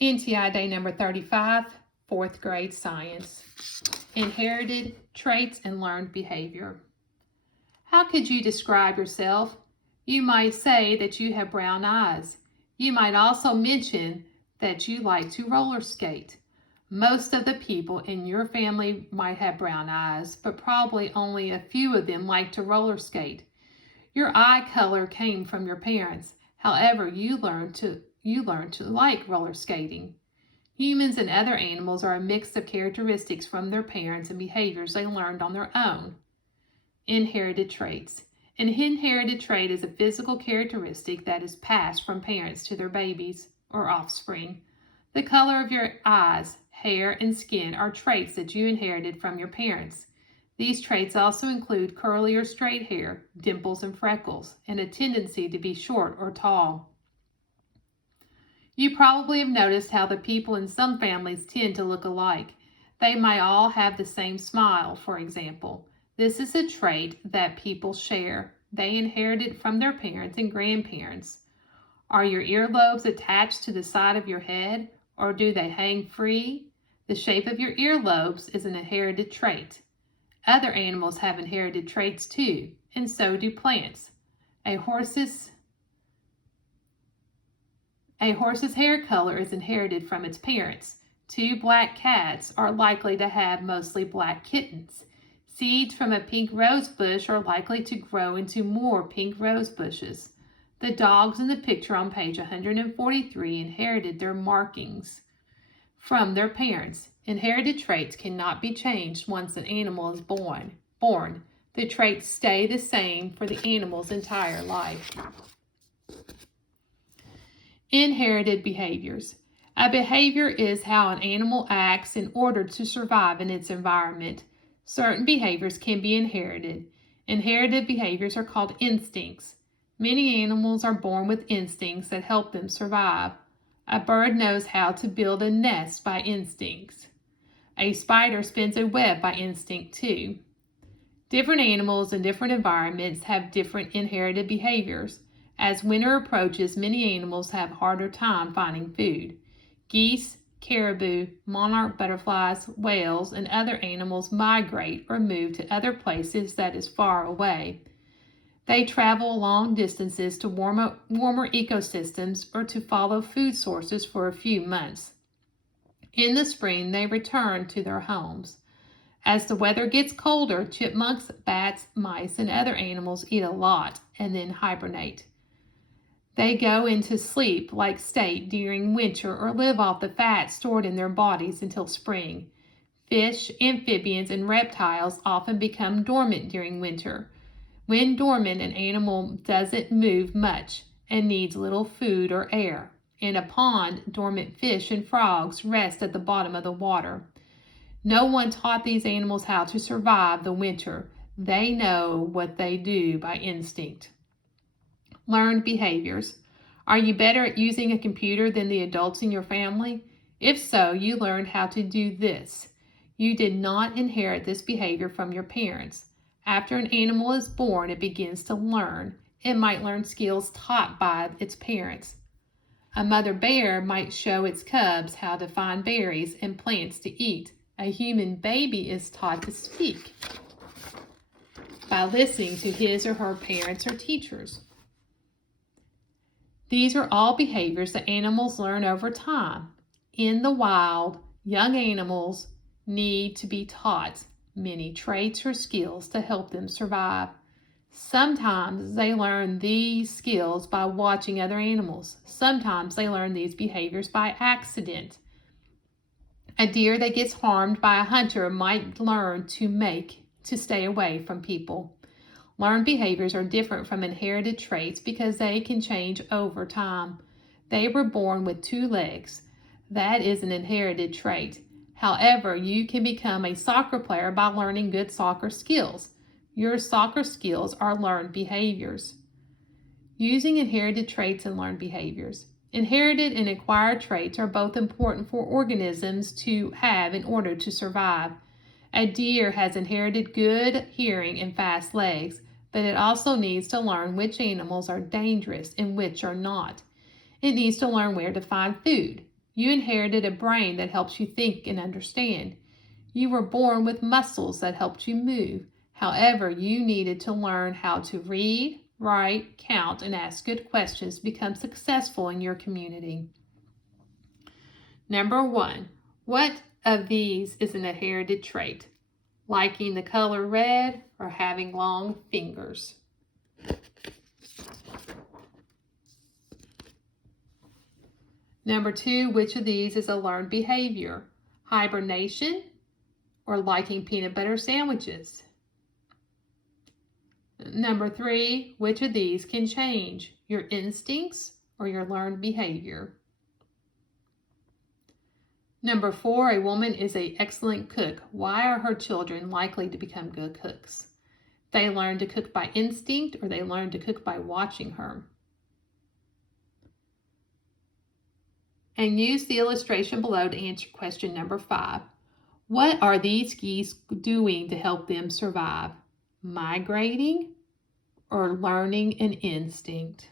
NTI Day number 35, 4th grade science. Inherited traits and learned behavior. How could you describe yourself? You might say that you have brown eyes. You might also mention that you like to roller skate. Most of the people in your family might have brown eyes, but probably only a few of them like to roller skate. Your eye color came from your parents. However, you learned to like roller skating. Humans and other animals are a mix of characteristics from their parents and behaviors they learned on their own. Inherited traits. An inherited trait is a physical characteristic that is passed from parents to their babies or offspring. The color of your eyes, hair, and skin are traits that you inherited from your parents. These traits also include curly or straight hair, dimples and freckles, and a tendency to be short or tall. You probably have noticed how the people in some families tend to look alike. They might all have the same smile, for example. This is a trait that people share. They inherit it from their parents and grandparents. Are your earlobes attached to the side of your head, or do they hang free? The shape of your earlobes is an inherited trait. Other animals have inherited traits too, and so do plants. A horse's hair color is inherited from its parents. 2 black cats are likely to have mostly black kittens. Seeds from a pink rose bush are likely to grow into more pink rose bushes. The dogs in the picture on page 143 inherited their markings from their parents. Inherited traits cannot be changed once an animal is born. The traits stay the same for the animal's entire life. Inherited behaviors. A behavior is how an animal acts in order to survive in its environment. Certain behaviors can be inherited. Inherited behaviors are called instincts. Many animals are born with instincts that help them survive. A bird knows how to build a nest by instincts. A spider spins a web by instinct too. Different animals in different environments have different inherited behaviors. As winter approaches, many animals have a harder time finding food. Geese, caribou, monarch butterflies, whales, and other animals migrate or move to other places that is far away. They travel long distances to warmer ecosystems or to follow food sources for a few months. In the spring, they return to their homes. As the weather gets colder, chipmunks, bats, mice, and other animals eat a lot and then hibernate. They go into sleep-like state during winter or live off the fat stored in their bodies until spring. Fish, amphibians, and reptiles often become dormant during winter. When dormant, an animal doesn't move much and needs little food or air. In a pond, dormant fish and frogs rest at the bottom of the water. No one taught these animals how to survive the winter. They know what they do by instinct. Learned behaviors. Are you better at using a computer than the adults in your family? If so, you learned how to do this. You did not inherit this behavior from your parents. After an animal is born, it begins to learn. It might learn skills taught by its parents. A mother bear might show its cubs how to find berries and plants to eat. A human baby is taught to speak by listening to his or her parents or teachers. These are all behaviors that animals learn over time. In the wild, young animals need to be taught many traits or skills to help them survive. Sometimes they learn these skills by watching other animals. Sometimes they learn these behaviors by accident. A deer that gets harmed by a hunter might learn to stay away from people. Learned behaviors are different from inherited traits because they can change over time. They were born with 2 legs. That is an inherited trait. However, you can become a soccer player by learning good soccer skills. Your soccer skills are learned behaviors. Using inherited traits and learned behaviors. Inherited and acquired traits are both important for organisms to have in order to survive. A deer has inherited good hearing and fast legs, but it also needs to learn which animals are dangerous and which are not. It needs to learn where to find food. You inherited a brain that helps you think and understand. You were born with muscles that helped you move. However, you needed to learn how to read, write, count, and ask good questions to become successful in your community. Number 1, what of these is an inherited trait? Liking the color red or having long fingers? Number 2, which of these is a learned behavior? Hibernation or liking peanut butter sandwiches? Number 3, which of these can change? Your instincts or your learned behavior? Number 4, a woman is an excellent cook. Why are her children likely to become good cooks? They learn to cook by instinct or they learn to cook by watching her. And use the illustration below to answer question number 5. What are these geese doing to help them survive? Migrating or learning an instinct?